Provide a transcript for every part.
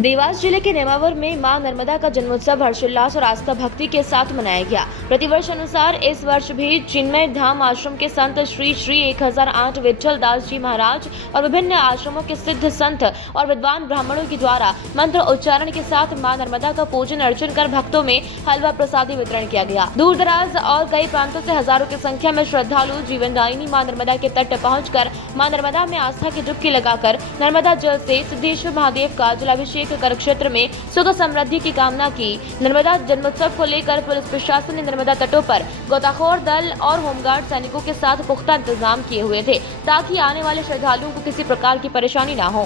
देवास जिले के नेमावर में मां नर्मदा का जन्मोत्सव हर्षोल्लास और आस्था भक्ति के साथ मनाया गया। प्रतिवर्ष अनुसार इस वर्ष भी चिन्मय धाम आश्रम के संत श्री श्री 1008 विठल दास जी महाराज और विभिन्न आश्रमों के सिद्ध संत और विद्वान ब्राह्मणों के द्वारा मंत्र उच्चारण के साथ मां नर्मदा का पूजन अर्चन कर भक्तों में हलवा प्रसादी वितरण किया गया। दूर दराज और कई प्रांतों से हजारों की संख्या में श्रद्धालु जीवनदायिनी मां नर्मदा के तट पहुंचकर मां नर्मदा में आस्था की डुबकी लगाकर नर्मदा जल से सिद्धेश्वर महादेव का जलाभिषेक कर क्षेत्र में सुख समृद्धि की कामना की। नर्मदा जन्मोत्सव को लेकर पुलिस प्रशासन ने नर्मदा तटों पर गोताखोर दल और होमगार्ड सैनिकों के साथ पुख्ता इंतजाम किए हुए थे ताकि आने वाले श्रद्धालुओं को किसी प्रकार की परेशानी न हो।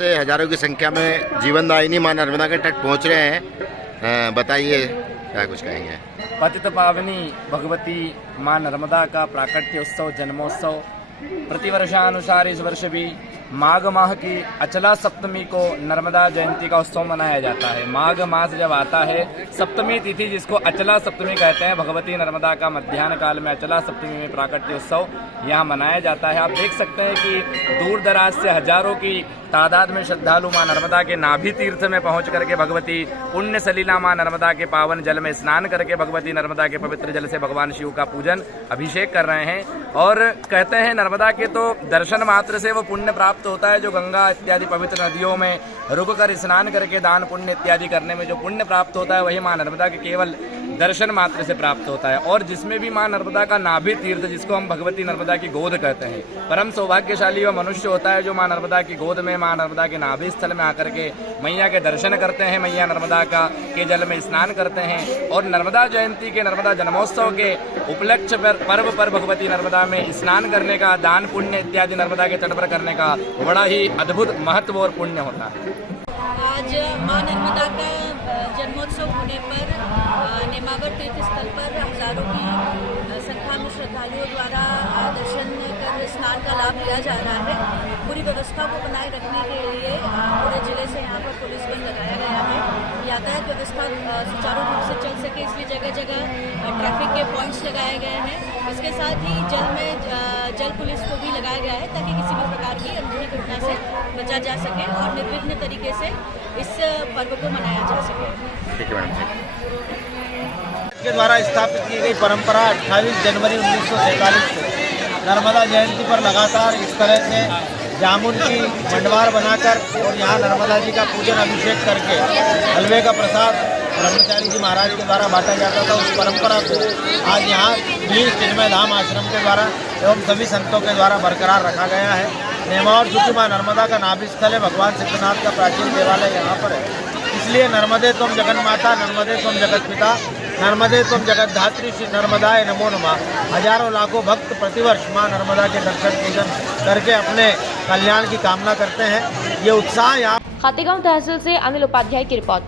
हजारों की संख्या में जीवनदायिनी मां नर्मदा के तट पहुंच रहे हैं, बताइए क्या कुछ कहेंगे। पतित पावनी भगवती मां नर्मदा का प्राकट्य उत्सव जन्मोत्सव प्रतिवर्षानुसार इस वर्ष भी माघ माह की अचला सप्तमी को नर्मदा जयंती का उत्सव मनाया जाता है। माघ मास जब आता है, सप्तमी तिथि जिसको अचला सप्तमी कहते हैं, भगवती नर्मदा का मध्याह्न काल में अचला सप्तमी में प्राकट्य उत्सव यहाँ मनाया जाता है। आप देख सकते हैं कि दूर दराज से हजारों की तादाद में श्रद्धालु मां नर्मदा के नाभि तीर्थ में पहुंच करके भगवती पुण्य सलीला मां नर्मदा के पावन जल में स्नान करके भगवती नर्मदा के पवित्र जल से भगवान शिव का पूजन अभिषेक कर रहे हैं। और कहते हैं नर्मदा के तो दर्शन मात्र से वो पुण्य प्राप्त होता है, जो गंगा इत्यादि पवित्र नदियों में रुक कर स्नान करके दान पुण्य इत्यादि करने में जो पुण्य प्राप्त होता है, वही मां नर्मदा के केवल दर्शन मात्र से प्राप्त होता है। और जिसमें भी मां नर्मदा का नाभि तीर्थ, जिसको हम भगवती नर्मदा की गोद कहते हैं, परम सौभाग्यशाली वह मनुष्य होता है जो मां नर्मदा की गोद में मां नर्मदा के नाभि स्थल में आकर के मैया के दर्शन करते हैं, मैया नर्मदा का के जल में स्नान करते हैं। और नर्मदा जयंती के नर्मदा जन्मोत्सव के उपलक्ष्य पर्व पर भगवती नर्मदा में स्नान करने का, दान पुण्य इत्यादि नर्मदा के तट पर करने का बड़ा ही अद्भुत महत्व और पुण्य होता है। आज मां नर्मदा का जन्मोत्सव होने पर नेमावर तीर्थ स्थल पर हजारों की संख्या में श्रद्धालुओं द्वारा दर्शन कर स्नान का लाभ लिया जा रहा है। पूरी व्यवस्था को बनाए रखने के लिए पूरे जिले से यहाँ पर पुलिस बल लगाया गया है। यातायात व्यवस्था सुचारू रूप से चल सके इसलिए जगह जगह ट्रैफिक के पॉइंट्स लगाए गए हैं। इसके साथ ही जल पुलिस को भी लगाया गया है ताकि किसी भी प्रकार की अनहोनी घटना से बचा जा सके और निर्विघ्न तरीके से इस पर्व को मनाया जा सके। ठीक है मैडम। के द्वारा स्थापित की गई परंपरा 28 जनवरी 1947 को नर्मदा जयंती पर लगातार इस तरह से जामुन की मंडवार बनाकर और यहाँ नर्मदा जी का पूजन अभिषेक करके हलवे का प्रसाद ब्रह्मचारी जी महाराज के द्वारा बांटा जाता था। उस परंपरा को आज यहाँ वीर चिन्मय धाम आश्रम के द्वारा एवं सभी संतों के द्वारा बरकरार रखा गया है। नेमावर चूँकि मां नर्मदा का नाभि स्थल है, भगवान सिद्धनाथ का प्राचीन देवालय यहाँ पर है, इसलिए नर्मदे त्वं जगन्माता, नर्मदे त्वं जगत्पिता, नर्मदे त्वं जगद्धात्री श्री नर्मदाय नमो नमः। हजारों लाखों भक्त प्रतिवर्ष मां नर्मदा के दर्शन पूजन करके अपने कल्याण की कामना करते हैं। ये उत्साह यहाँ खातेगांव तहसील से अनिल उपाध्याय की रिपोर्ट।